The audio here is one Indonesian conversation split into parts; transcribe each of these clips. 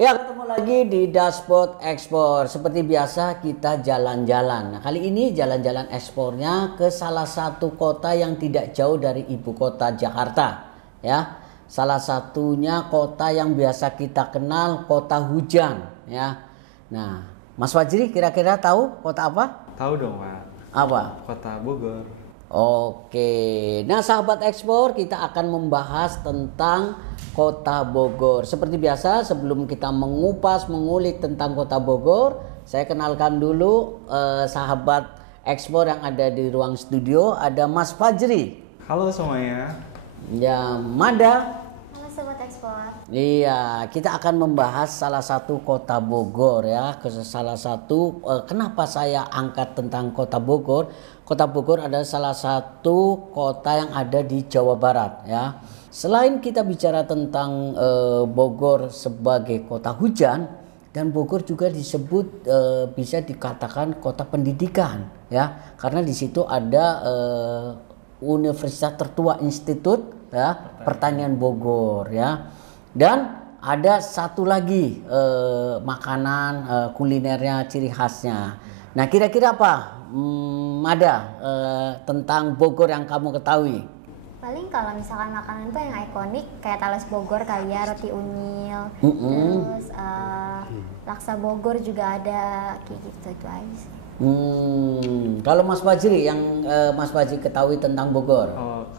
Ya, ketemu lagi di Dashboard Ekspor. Seperti biasa kita jalan-jalan. Nah, kali ini jalan-jalan ekspornya ke salah satu kota yang tidak jauh dari ibu kota Jakarta. Ya, salah satunya kota yang biasa kita kenal kota hujan. Ya, nah, Mas Fajri kira-kira tahu kota apa? Tahu dong, Pak. Apa? Kota Bogor. Oke, nah sahabat ekspor kita akan membahas tentang Kota Bogor. Seperti biasa sebelum kita mengulik tentang Kota Bogor, saya kenalkan dulu sahabat ekspor yang ada di ruang studio. Ada Mas Fajri. Halo semuanya. Ya, Mada. Halo Sobat Ekspor. Iya, kita akan membahas salah satu Kota Bogor ya. Salah satu kenapa saya angkat tentang Kota Bogor? Kota Bogor adalah salah satu kota yang ada di Jawa Barat ya. Selain kita bicara tentang Bogor sebagai kota hujan, dan Bogor juga disebut bisa dikatakan kota pendidikan ya, karena di situ ada Universitas tertua Institut ya Pertanian Bogor ya. Dan ada satu lagi makanan kulinernya ciri khasnya. Nah, kira-kira apa ada tentang Bogor yang kamu ketahui? Paling kalau misalkan makanan tuh yang ikonik kayak talas Bogor kali ya, roti unyil, terus laksa Bogor juga ada, kayak gitu itu aja sih. Kalau Mas Fajri yang Mas Fajri ketahui tentang Bogor?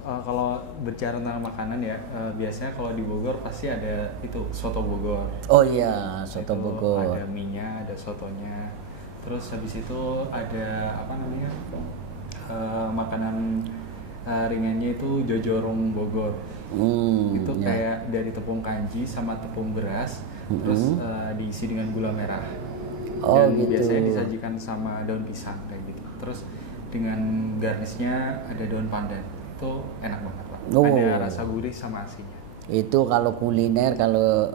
Kalau bicara tentang makanan ya, biasanya kalau di Bogor pasti ada itu soto Bogor. Oh iya, soto Itu Bogor. Ada mie-nya, ada sotonya. Terus habis itu ada apa namanya? Makanan ringannya itu jojorong Bogor. Itu Ya. kayak dari tepung kanji sama tepung beras, terus diisi dengan gula merah. Oh, Dan gitu. biasanya disajikan sama daun pisang kayak gitu. Terus dengan garnisnya ada daun pandan. Itu enak banget, Pak. Oh. Ada rasa gurih sama asinnya. Itu kalau kuliner, kalau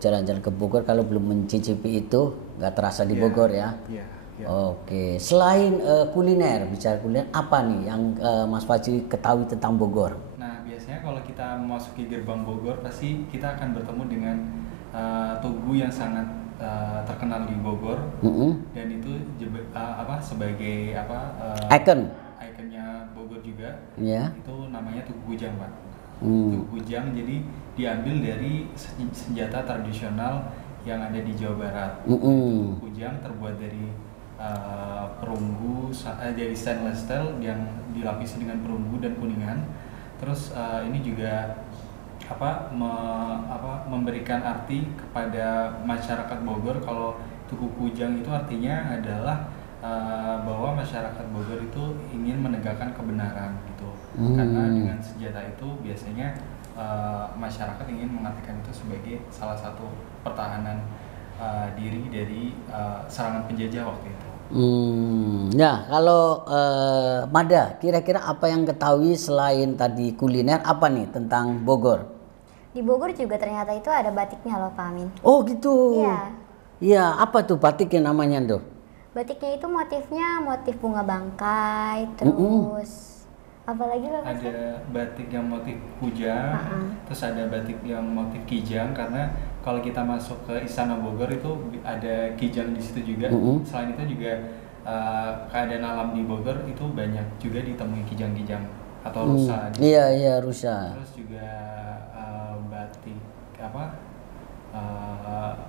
jalan-jalan ke Bogor, kalau belum mencicipi itu nggak terasa di Iya, Bogor ya. Iya, iya. Oke, selain kuliner, bicara kuliner, apa nih yang Mas Fajri ketahui tentang Bogor? Nah, biasanya kalau kita memasuki gerbang Bogor, pasti kita akan bertemu dengan tugu yang sangat terkenal di Bogor. Dan itu sebagai ikonnya Bogor juga. Ya. Itu namanya Tugu Kujang, Pak. Hmm. Tugu Kujang jadi diambil dari senjata tradisional yang ada di Jawa Barat. Tugu Kujang terbuat dari perunggu, dari stainless steel yang dilapisi dengan perunggu dan kuningan. Terus ini juga memberikan arti kepada masyarakat Bogor kalau Tugu Kujang itu artinya adalah bahwa masyarakat Bogor itu ingin menegakkan kebenaran gitu. Karena dengan senjata itu biasanya masyarakat ingin mengartikan itu sebagai salah satu pertahanan diri dari serangan penjajah waktu itu. Nah, kalau Mada, kira-kira apa yang ketahui selain tadi kuliner, apa nih tentang Bogor? Di Bogor juga ternyata itu ada batiknya loh Pak Amin. Oh gitu. Iya. Iya, apa tuh batik yang namanya tuh? Batiknya itu motifnya motif bunga bangkai, terus apalagi Pak? Ada batik yang motif kujang, terus ada batik yang motif kijang, karena kalau kita masuk ke Istana Bogor itu ada kijang di situ juga. Selain itu juga keadaan alam di Bogor itu banyak juga ditemui kijang-kijang atau rusa. Iya, rusa. Terus juga batik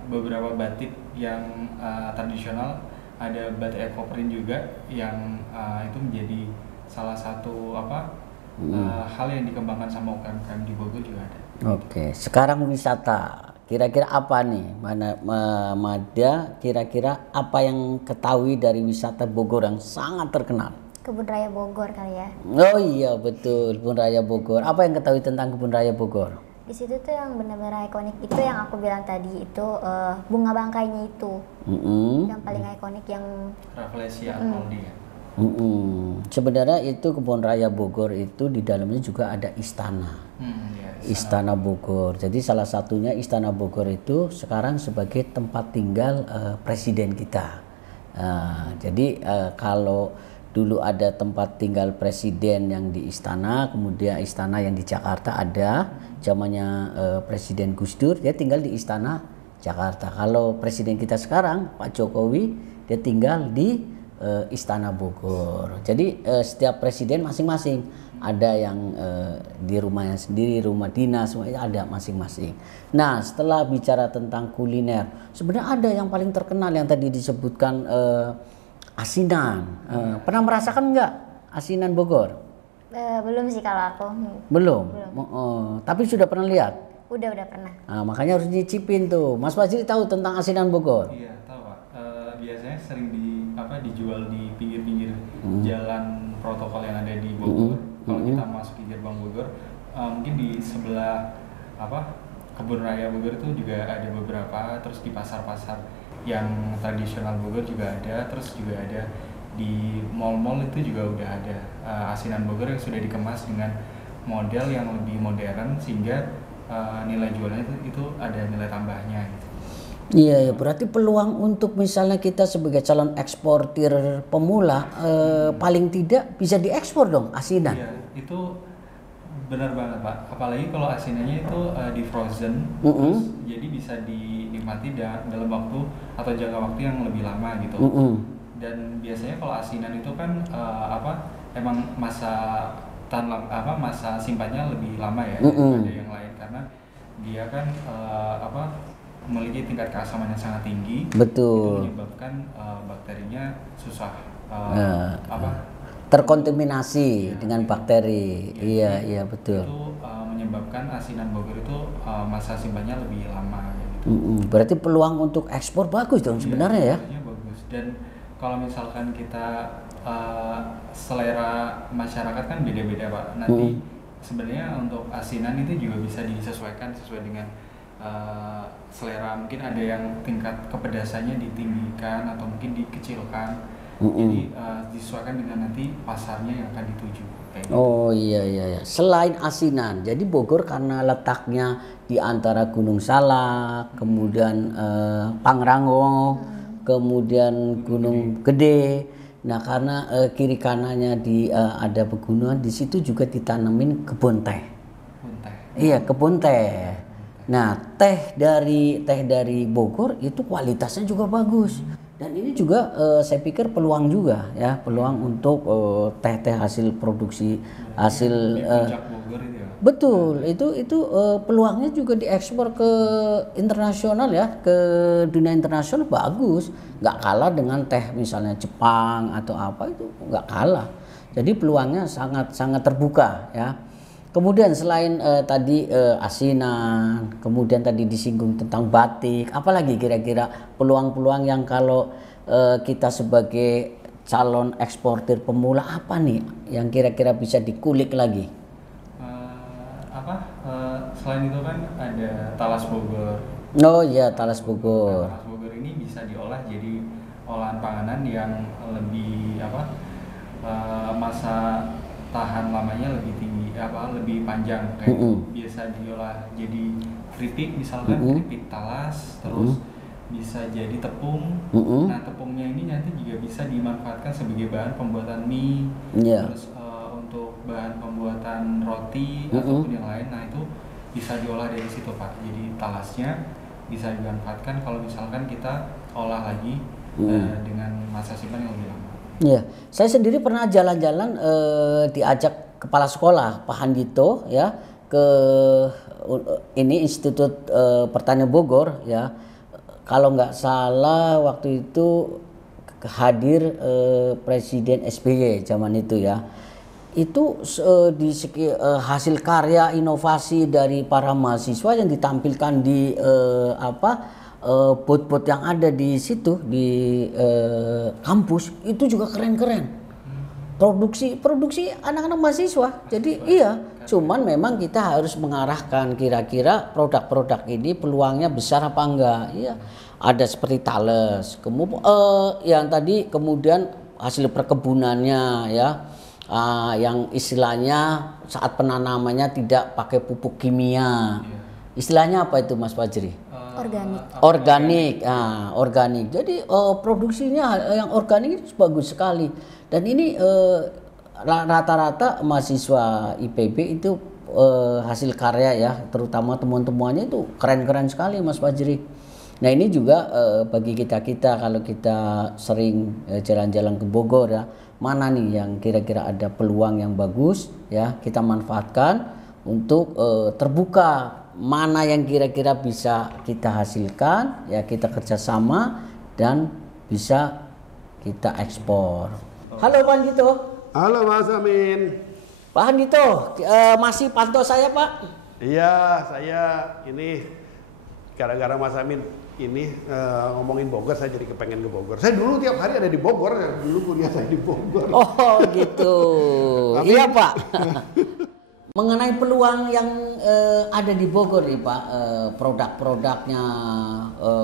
beberapa batik yang tradisional, ada batik ekoprint juga yang itu menjadi salah satu hal yang dikembangkan sama UKM-UKM di Bogor juga ada. Oke, sekarang wisata. Kira-kira apa nih, Mada? Kira-kira apa yang ketahui dari wisata Bogor yang sangat terkenal? Kebun Raya Bogor kali ya. Oh iya betul, Kebun Raya Bogor. Apa yang ketahui tentang Kebun Raya Bogor? Di situ tuh yang benar-benar ikonik itu yang aku bilang tadi itu bunga bangkainya itu. Yang paling ikonik yang Rafflesia Arnoldi ya. Sebenarnya itu Kebun Raya Bogor itu di dalamnya juga ada istana. Istana Bogor. Jadi salah satunya Istana Bogor itu sekarang sebagai tempat tinggal presiden kita. Jadi kalau dulu ada tempat tinggal presiden yang di istana, kemudian istana yang di Jakarta ada zamannya Presiden Gus Dur, dia tinggal di istana Jakarta. Kalau presiden kita sekarang Pak Jokowi dia tinggal di Istana Bogor. Jadi setiap presiden masing-masing, ada yang di rumahnya sendiri, rumah dinas, semuanya ada masing-masing. Nah, setelah bicara tentang kuliner, sebenarnya ada yang paling terkenal yang tadi disebutkan asinan. Pernah merasakan nggak asinan Bogor? Belum sih kalau aku. Belum. Tapi sudah pernah lihat? Udah pernah. Nah, makanya harus nyicipin tuh. Mas Fajri tahu tentang asinan Bogor? Iya, tahu Pak. Biasanya sering dijual di pinggir-pinggir jalan protokol yang ada di Bogor. Kalau kita masuk di gerbang Bogor, mungkin di sebelah Kebun Raya Bogor itu juga ada beberapa. Terus di pasar-pasar yang tradisional Bogor juga ada. Terus juga ada di mall-mall itu juga udah ada asinan Bogor yang sudah dikemas dengan model yang lebih modern sehingga nilai jualnya itu ada nilai tambahnya gitu. Iya, ya, berarti peluang untuk misalnya kita sebagai calon eksportir pemula paling tidak bisa diekspor dong asinan. Iya, itu benar banget Pak. Apalagi kalau asinannya itu di frozen, terus jadi bisa dinikmati dalam waktu atau jangka waktu yang lebih lama gitu. Dan biasanya kalau asinan itu kan emang masa simpannya lebih lama ya daripada yang lain karena dia kan memiliki tingkat keasaman yang sangat tinggi. Betul. Itu menyebabkan bakterinya susah terkontaminasi dengan bakteri. Iya betul. Itu menyebabkan asinan Bogor itu masa simpannya lebih lama gitu. Berarti peluang untuk ekspor bagus dong sebenarnya ya. Bagus. Dan kalau misalkan kita selera masyarakat kan beda-beda Pak. Nanti sebenarnya untuk asinan itu juga bisa disesuaikan sesuai dengan selera. Mungkin ada yang tingkat kepedasannya ditinggikan atau mungkin dikecilkan. Jadi disesuaikan dengan nanti pasarnya yang akan dituju. Oh iya. Selain asinan, jadi Bogor karena letaknya di antara Gunung Salak, kemudian Pangrango, kemudian Gunung Gede. Nah, karena kiri kanannya ada pegunungan, di situ juga ditanemin kebun teh. Iya, kebun teh. Nah, teh dari Bogor itu kualitasnya juga bagus. Dan ini juga saya pikir peluang juga ya, peluang untuk teh-teh hasil produksi hasil Bogor itu ya. Betul, itu peluangnya juga diekspor ke internasional ya, ke dunia internasional bagus, nggak kalah dengan teh misalnya Jepang atau apa, itu nggak kalah. Jadi peluangnya sangat terbuka ya. Kemudian selain tadi asinan, kemudian tadi disinggung tentang batik, apalagi kira-kira peluang-peluang yang kalau kita sebagai calon eksportir pemula apa nih yang kira-kira bisa dikulik lagi? Selain itu kan ada talas Bogor. Oh iya, talas Bogor. Talas Bogor ini bisa diolah jadi olahan panganan yang lebih masa tahan lamanya lebih tinggi, lebih panjang. Kayak biasa diolah jadi keripik misalkan, keripik talas, terus bisa jadi tepung. Nah, tepungnya ini nanti juga bisa dimanfaatkan sebagai bahan pembuatan mie. Terus untuk bahan pembuatan roti ataupun yang lain, nah itu bisa diolah dari situ Pak. Jadi talasnya bisa dimanfaatkan kalau misalkan kita olah lagi dengan masa simpan yang lebih lama. Iya, saya sendiri pernah jalan-jalan diajak kepala sekolah Pak Handito ya ke ini Institut Pertanian Bogor ya. Kalau nggak salah waktu itu hadir Presiden SBY zaman itu ya. Itu di hasil karya inovasi dari para mahasiswa yang ditampilkan di booth-booth yang ada di situ di kampus itu juga keren-keren. Produksi anak-anak mahasiswa. Jadi iya, cuman memang kita harus mengarahkan kira-kira produk-produk ini peluangnya besar apa enggak. Iya. Ada seperti Thales, kemudian yang tadi kemudian hasil perkebunannya ya. Yang istilahnya saat penanamannya tidak pakai pupuk kimia. Istilahnya apa itu Mas Fajri? Organik. Organik. Jadi produksinya yang organik itu bagus sekali. Dan ini rata-rata mahasiswa IPB itu hasil karya ya, terutama temuan-temuannya itu keren-keren sekali Mas Fajri. Nah ini juga bagi kita kalau kita sering jalan-jalan ke Bogor ya, mana nih yang kira-kira ada peluang yang bagus ya kita manfaatkan untuk terbuka, mana yang kira-kira bisa kita hasilkan ya kita kerjasama dan bisa kita ekspor. Halo Pak Andito. Halo Mas Amin. Pak Andito, masih pantau saya Pak? Iya, saya ini gara-gara Mas Amin ini ngomongin Bogor, saya jadi kepengen ke Bogor. Saya dulu tiap hari ada di Bogor, dulu kuliah saya di Bogor. Oh gitu. Iya Pak. Mengenai peluang yang ada di Bogor nih Pak, produk-produknya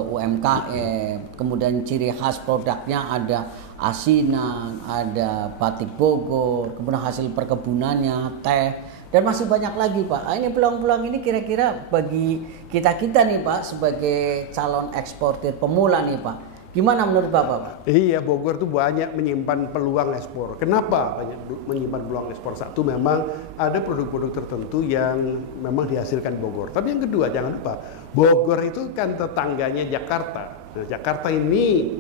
UMKM, kemudian ciri khas produknya ada asinan, ada batik Bogor, kemudian hasil perkebunannya, teh, dan masih banyak lagi Pak. Ini peluang-peluang ini kira-kira bagi kita-kita nih Pak sebagai calon eksportir pemula nih Pak. Gimana menurut Bapak Pak? Iya, Bogor tuh banyak menyimpan peluang ekspor. Kenapa banyak menyimpan peluang ekspor? Satu, memang ada produk-produk tertentu yang memang dihasilkan Bogor. Tapi yang kedua, jangan lupa, Bogor itu kan tetangganya Jakarta. Nah, Jakarta ini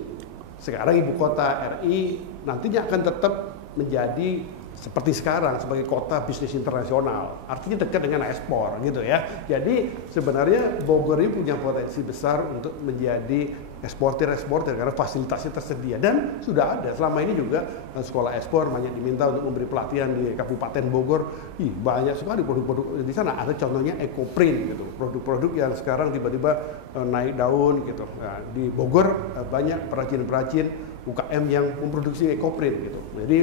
sekarang ibu kota RI, nantinya akan tetap menjadi seperti sekarang sebagai kota bisnis internasional, artinya dekat dengan ekspor gitu ya. Jadi sebenarnya Bogor ini punya potensi besar untuk menjadi eksportir karena fasilitasnya tersedia dan sudah ada. Selama ini juga sekolah ekspor banyak diminta untuk memberi pelatihan di Kabupaten Bogor. Banyak sekali produk-produk di sana. Ada contohnya EcoPrint gitu, produk-produk yang sekarang tiba-tiba naik daun gitu. Nah, di Bogor banyak perajin-perajin UKM yang memproduksi EcoPrint gitu. Jadi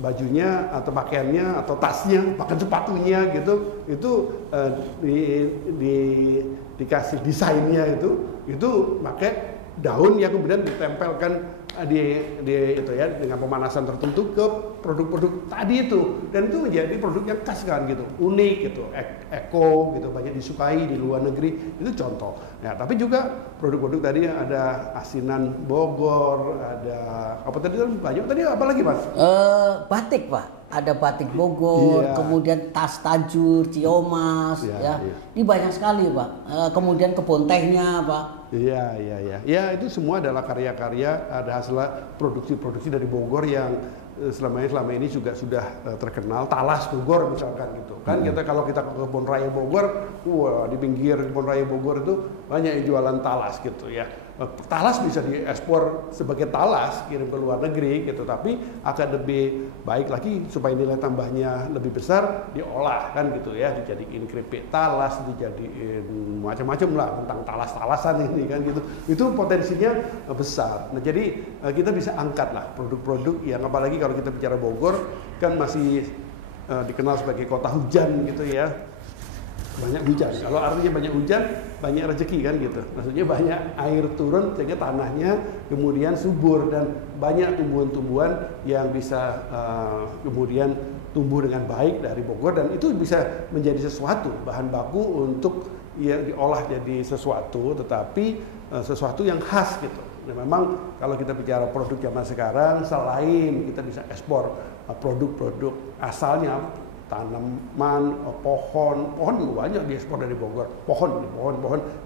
bajunya atau pakaiannya atau tasnya bahkan sepatunya gitu itu dikasih desainnya itu pakai daun yang kemudian ditempelkan di itu ya dengan pemanasan tertentu ke produk-produk tadi itu, dan itu menjadi produk yang khas kan gitu, unik gitu, eko gitu, banyak disukai di luar negeri, itu contoh. Ya, tapi juga produk-produk tadi ada asinan Bogor, ada apa tadi banyak tadi apa lagi Mas? Batik Pak, ada batik Bogor, Iya. kemudian tas tajur, ciomas, Iya, ya, iya. ini banyak sekali Pak. Kemudian kebun tehnya Pak. Iya. Ya itu semua adalah karya-karya, ada hasil produksi-produksi dari Bogor yang selama ini juga sudah terkenal. Talas Bogor misalkan gitu. Kan kalau kita ke Kebun Raya Bogor, wah di pinggir Kebun Raya Bogor itu banyak yang jualan talas gitu ya. Talas bisa diekspor sebagai talas kirim ke luar negeri gitu, tapi akan lebih baik lagi supaya nilai tambahnya lebih besar diolah kan gitu ya, dijadiin keripik talas, dijadiin macam-macam lah tentang talas-talasan ini kan gitu. Itu potensinya besar. Nah, jadi kita bisa angkat lah produk-produk yang apalagi kalau kita bicara Bogor kan masih dikenal sebagai kota hujan gitu ya. Banyak hujan. Kalau artinya banyak hujan, banyak rezeki kan gitu. Maksudnya banyak air turun sehingga tanahnya kemudian subur dan banyak tumbuhan-tumbuhan yang bisa kemudian tumbuh dengan baik dari Bogor, dan itu bisa menjadi sesuatu bahan baku untuk ya diolah jadi sesuatu, tetapi sesuatu yang khas gitu. Dan memang kalau kita bicara produk zaman sekarang, selain kita bisa ekspor produk-produk asalnya, tanaman, pohon juga banyak diekspor dari Bogor, pohon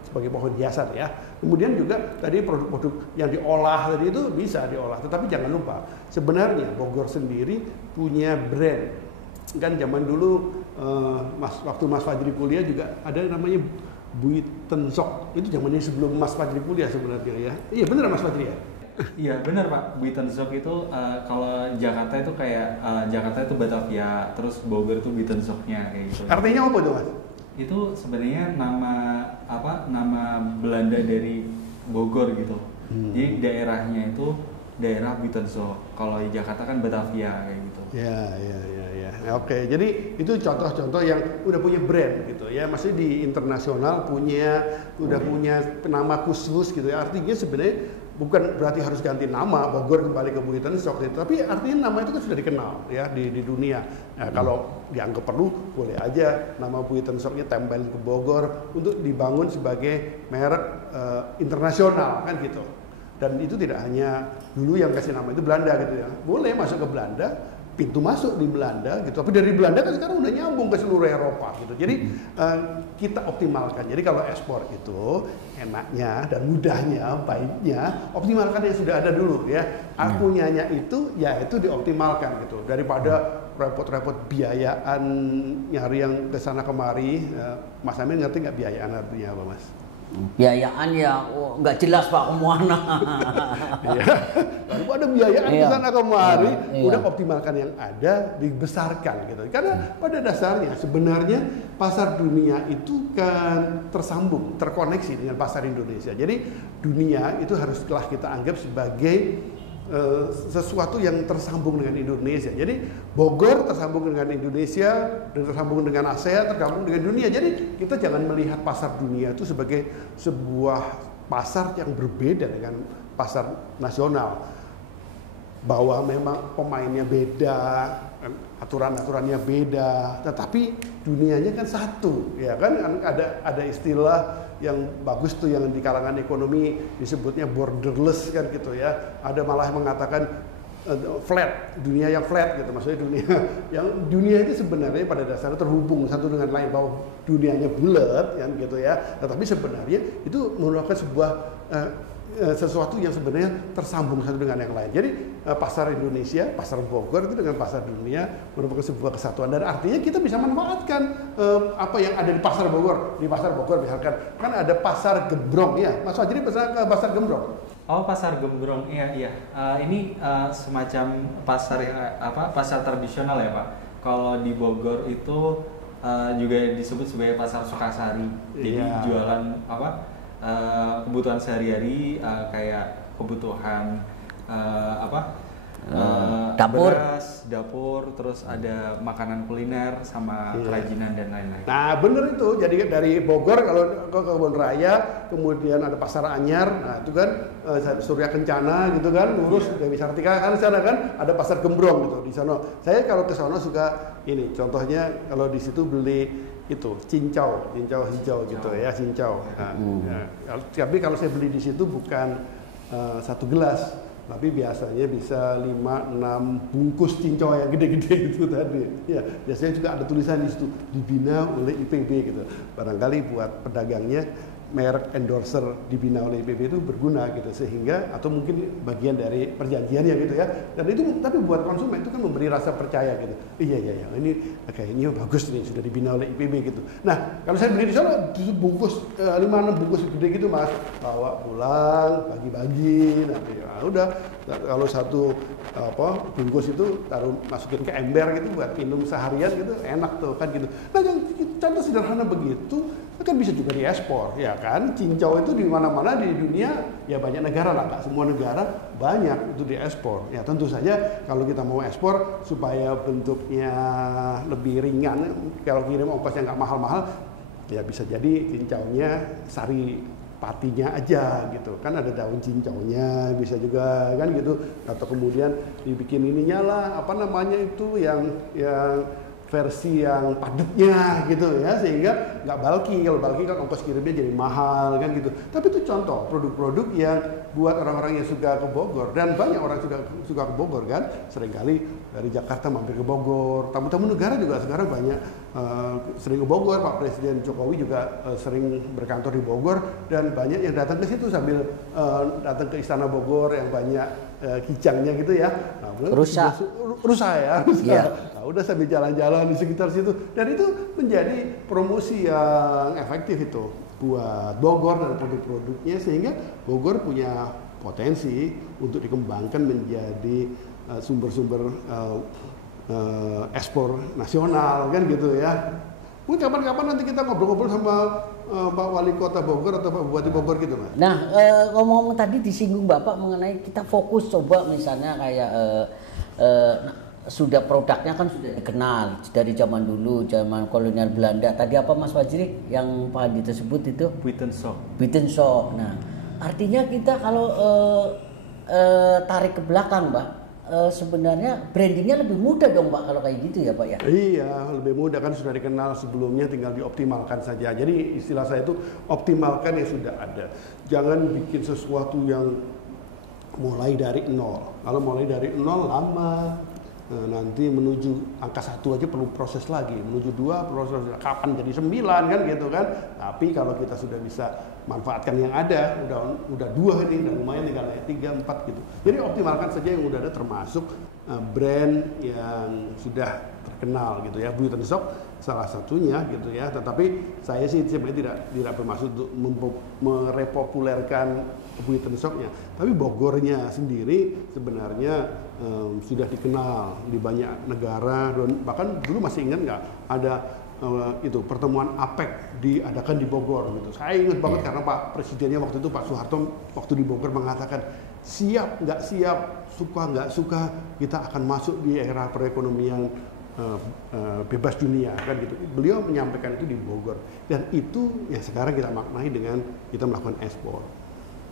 sebagai pohon hiasan ya. Kemudian juga tadi produk-produk yang diolah tadi itu bisa diolah, tetapi jangan lupa sebenarnya Bogor sendiri punya brand. Kan zaman dulu waktu Mas Fajri kuliah juga ada namanya Buitensok, itu zamannya sebelum Mas Fajri kuliah sebenarnya ya. Iya benar Mas Fajri ya. Iya benar Pak, Buitensok itu kalau Jakarta itu kayak Jakarta itu Batavia, terus Bogor itu Buitensoknya kayak gitu. Artinya apa tuh Mas? Itu sebenarnya nama Belanda dari Bogor gitu. Jadi daerahnya itu daerah Buitensok. Kalau di Jakarta kan Batavia kayak gitu. Ya. Oke, jadi itu contoh-contoh yang udah punya brand gitu ya, masih di internasional udah punya nama khusus gitu ya. Artinya sebenarnya bukan berarti harus ganti nama Bogor kembali ke Buitensok gitu, tapi artinya nama itu kan sudah dikenal ya di dunia. Nah, kalau dianggap perlu boleh aja nama Buitensoknya tempel ke Bogor untuk dibangun sebagai merek internasional kan gitu. Dan itu tidak hanya dulu yang kasih nama itu Belanda gitu ya, boleh masuk ke Belanda, pintu masuk di Belanda gitu. Tapi dari Belanda kan sekarang udah nyambung ke seluruh Eropa gitu. Jadi kita optimalkan. Jadi kalau ekspor itu enaknya dan mudahnya, baiknya optimalkan yang sudah ada dulu ya. Akunyanya itu ya itu dioptimalkan gitu. Daripada repot-repot biayaan nyari yang ke sana kemari. Mas Amin ngerti nggak biayaan artinya apa, Mas? Biayaan ya nggak jelas Pak kemana. Iya. Lalu ada biayaan ke sana kemari, udah optimalkan yang ada, dibesarkan gitu. Karena pada dasarnya sebenarnya pasar dunia itu kan tersambung, terkoneksi dengan pasar Indonesia. Jadi dunia itu haruslah kita anggap sebagai sesuatu yang tersambung dengan Indonesia. Jadi Bogor tersambung dengan Indonesia, dan tersambung dengan ASEAN, tersambung dengan dunia. Jadi kita jangan melihat pasar dunia itu sebagai sebuah pasar yang berbeda dengan pasar nasional. Bahwa memang pemainnya beda, aturan-aturannya beda, tetapi dunianya kan satu, ya kan? Ada istilah yang bagus tuh yang di kalangan ekonomi disebutnya borderless kan gitu ya. Ada malah yang mengatakan flat, dunia yang flat gitu. Maksudnya dunia itu sebenarnya pada dasarnya terhubung satu dengan lain, bahwa dunianya bulat kan gitu ya. Tetapi sebenarnya itu merupakan sebuah sesuatu yang sebenarnya tersambung satu dengan yang lain. Jadi pasar Indonesia, pasar Bogor itu dengan pasar dunia merupakan sebuah kesatuan, dan artinya kita bisa manfaatkan apa yang ada di pasar Bogor. Di pasar Bogor misalkan kan ada pasar Gembrong ya, Mas Fajri pernah ke pasar Gembrong? Oh, pasar Gembrong, iya. Ini semacam pasar pasar tradisional ya Pak. Kalau di Bogor itu juga disebut sebagai pasar Sukasari. Jadi jualan kebutuhan sehari-hari, kayak kebutuhan dapur, beras, dapur, terus ada makanan kuliner sama kerajinan dan lain-lain. Nah bener itu, jadi dari Bogor kalau ke Kebun Raya, kemudian ada Pasar Anyar, nah itu kan Surya Kencana gitu kan, lurus Dewi Sartika kan sana kan ada Pasar Gembrong gitu di sana. Saya kalau ke sana suka ini, contohnya kalau di situ beli itu cincau hijau gitu ya, cincau. Tapi kalau saya beli di situ bukan satu gelas, tapi biasanya bisa 5-6 bungkus cincau yang gede-gede itu tadi. Ya, biasanya juga ada tulisan di situ dibina oleh IPB gitu. Barangkali buat pedagangnya merek endorser dibina oleh IPB itu berguna gitu, sehingga atau mungkin bagian dari perjanjiannya gitu ya. Dan itu tapi buat konsumen itu kan memberi rasa percaya gitu. Iya ini kayaknya bagus nih sudah dibina oleh IPB gitu. Nah, kalau saya beli di sana bungkus 5-6 bungkus gede gitu Mas, bawa pulang bagi-bagi. Nanti udah kalau satu bungkus itu masukin ke ember gitu buat minum seharian gitu, enak tuh kan gitu. Nah, yang contoh sederhana begitu kan bisa juga diekspor ya kan. Cincau itu di mana-mana di dunia ya, banyak negara lah, nggak semua negara, banyak itu diekspor. Ya tentu saja kalau kita mau ekspor supaya bentuknya lebih ringan, kalau kirim ongkosnya nggak mahal-mahal, ya bisa jadi cincaunya sari patinya aja gitu kan, ada daun cincaunya bisa juga kan gitu, atau kemudian dibikin ininya lah apa namanya itu yang versi yang padatnya gitu ya, sehingga nggak bulky. Kalau bulky kan ongkos kirimnya jadi mahal kan gitu. Tapi itu contoh produk-produk yang buat orang-orang yang suka ke Bogor, dan banyak orang suka ke Bogor kan. Seringkali dari Jakarta mampir ke Bogor, tamu-tamu negara juga sekarang banyak sering ke Bogor. Pak Presiden Jokowi juga sering berkantor di Bogor, dan banyak yang datang ke situ sambil datang ke Istana Bogor yang banyak kijangnya gitu ya. Nah, rusak ya. Nah, udah sambil jalan-jalan di sekitar situ, dan itu menjadi promosi yang efektif itu buat Bogor dan produk-produknya, sehingga Bogor punya potensi untuk dikembangkan menjadi sumber-sumber ekspor nasional kan gitu ya. Mungkin kapan-kapan nanti kita ngobrol-ngobrol sama Pak Wali Kota Bogor atau Pak Bupati Bogor gitu Mas. Nah, ngomong-ngomong tadi disinggung Bapak mengenai kita fokus coba misalnya kayak sudah produknya kan sudah dikenal dari zaman dulu, zaman kolonial Belanda. Tadi apa Mas Fajri yang Pak Adi tersebut itu? Buitenshock. Nah, artinya kita kalau tarik ke belakang, Mbak, sebenarnya brandingnya lebih mudah dong Pak kalau kayak gitu ya Pak ya? Iya, lebih mudah kan, sudah dikenal sebelumnya, tinggal dioptimalkan saja. Jadi istilah saya itu optimalkan yang sudah ada. Jangan bikin sesuatu yang mulai dari nol. Kalau mulai dari nol lama, nanti menuju angka 1 aja perlu proses lagi, menuju 2 proses, kapan jadi 9 kan gitu kan. Tapi kalau kita sudah bisa manfaatkan yang ada, udah 2 ini, dan lumayan tinggal naik 3, 4 gitu. Jadi optimalkan saja yang udah ada, termasuk brand yang sudah terkenal gitu ya. Buitenshock salah satunya gitu ya. Tetapi saya sih sebenarnya tidak bermaksud untuk merepopulerkan Buitenshocknya, tapi Bogornya sendiri sebenarnya sudah dikenal di banyak negara, dan bahkan dulu masih ingat nggak ada itu pertemuan APEC diadakan di Bogor gitu. Saya ingat banget karena Pak Presidennya waktu itu Pak Soeharto waktu di Bogor mengatakan siap nggak siap, suka nggak suka, kita akan masuk di era perekonomian bebas dunia kan gitu. Beliau menyampaikan itu di Bogor, dan itu yang sekarang kita maknai dengan kita melakukan ekspor.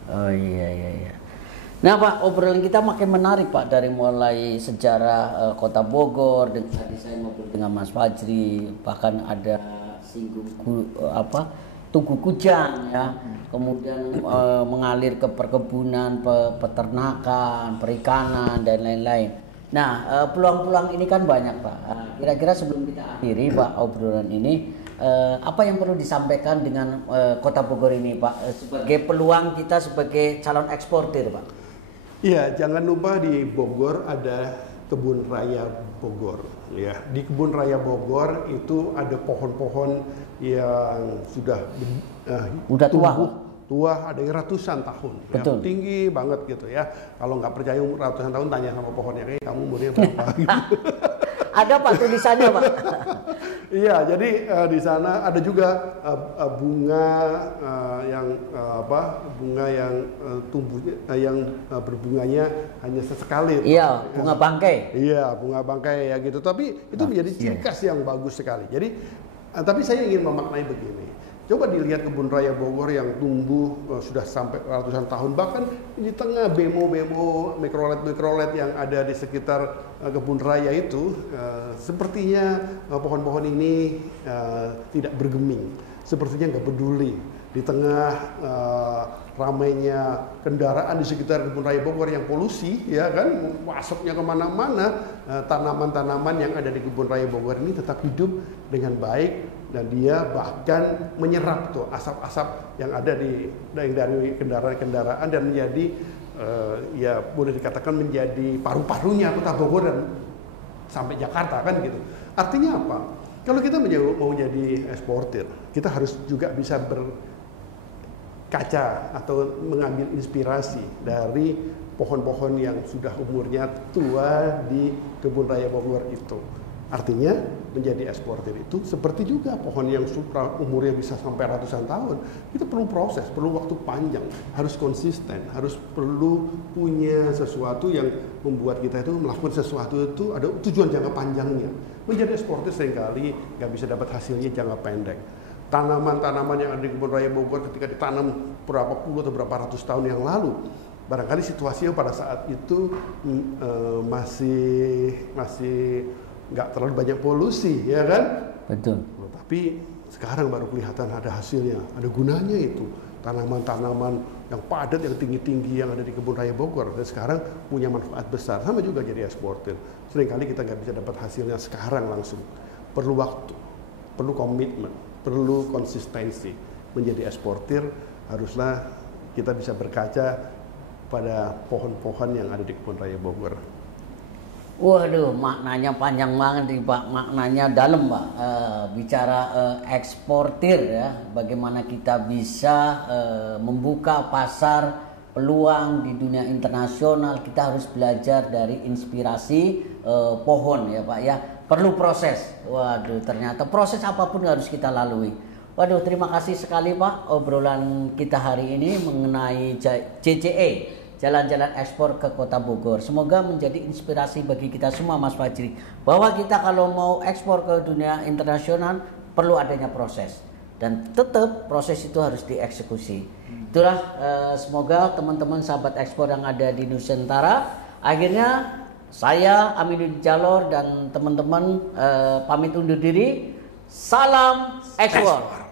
Oh iya. Nah Pak, obrolan kita makin menarik Pak, dari mulai sejarah Kota Bogor, dan tadi saya ngobrol dengan Mas Fajri, bahkan ada singgung Tugu Kujang ya, kemudian mengalir ke perkebunan, peternakan, perikanan dan lain-lain. Nah, peluang-peluang ini kan banyak Pak. Kira-kira sebelum kita akhiri Pak obrolan ini, apa yang perlu disampaikan dengan Kota Bogor ini Pak, sebagai peluang kita sebagai calon eksportir Pak? Iya, jangan lupa di Bogor ada Kebun Raya Bogor ya. Di Kebun Raya Bogor itu ada pohon-pohon yang sudah tua, ada yang ratusan tahun. Betul. Ya, tinggi banget gitu ya. Kalau nggak percaya ratusan tahun, tanya sama pohonnya, kamu umurnya berapa? Gitu. Ada Pak tulisannya Pak. Iya, jadi di sana ada juga bunga bunga yang tumbuhnya yang berbunganya hanya sesekali. Iya, bunga bangkai. Iya, bunga bangkai ya gitu. Tapi itu menjadi ciri khas yang bagus sekali. Jadi tapi saya ingin memaknai begini. Coba dilihat Kebun Raya Bogor yang tumbuh sudah sampai ratusan tahun, bahkan di tengah bemo-bemo mikrolet yang ada di sekitar Kebun Raya itu, sepertinya pohon-pohon ini tidak bergeming, sepertinya nggak peduli. Di tengah ramainya kendaraan di sekitar Kebun Raya Bogor yang polusi, ya kan, masuknya kemana-mana, tanaman-tanaman yang ada di Kebun Raya Bogor ini tetap hidup dengan baik. Dan dia bahkan menyerap tuh asap-asap yang ada dari kendaraan-kendaraan, dan menjadi ya boleh dikatakan menjadi paru-parunya Kota Bogor dan sampai Jakarta kan gitu. Artinya apa? Kalau kita mau jadi eksportir, kita harus juga bisa berkaca atau mengambil inspirasi dari pohon-pohon yang sudah umurnya tua di Kebun Raya Bogor itu. Artinya menjadi eksportir itu seperti juga pohon yang umurnya bisa sampai ratusan tahun. Itu perlu proses, perlu waktu panjang, harus konsisten, harus perlu punya sesuatu yang membuat kita itu melakukan sesuatu itu ada tujuan jangka panjangnya. Menjadi eksportir seringkali nggak bisa dapat hasilnya jangka pendek. Tanaman-tanaman yang ada di Kebun Raya Bogor ketika ditanam berapa puluh atau berapa ratus tahun yang lalu, barangkali situasinya pada saat itu masih nggak terlalu banyak polusi, ya kan? Betul. Tapi sekarang baru kelihatan ada hasilnya, ada gunanya itu. Tanaman-tanaman yang padat, yang tinggi-tinggi yang ada di Kebun Raya Bogor, dan sekarang punya manfaat besar. Sama juga jadi eksportir. Seringkali kita nggak bisa dapat hasilnya sekarang langsung. Perlu waktu, perlu komitmen, perlu konsistensi. Menjadi eksportir haruslah kita bisa berkaca pada pohon-pohon yang ada di Kebun Raya Bogor. Waduh, maknanya panjang banget nih Pak, maknanya dalam Pak. Bicara eksportir ya, bagaimana kita bisa membuka pasar peluang di dunia internasional. Kita harus belajar dari inspirasi pohon ya Pak ya. Perlu proses. Waduh, ternyata proses apapun harus kita lalui. Waduh, terima kasih sekali Pak obrolan kita hari ini mengenai JCE. Jalan-jalan ekspor ke Kota Bogor. Semoga menjadi inspirasi bagi kita semua Mas Fajri, bahwa kita kalau mau ekspor ke dunia internasional perlu adanya proses, dan tetap proses itu harus dieksekusi. Itulah semoga teman-teman sahabat ekspor yang ada di Nusantara, akhirnya saya Aminuddin Jalor dan teman-teman pamit undur diri. Salam ekspor.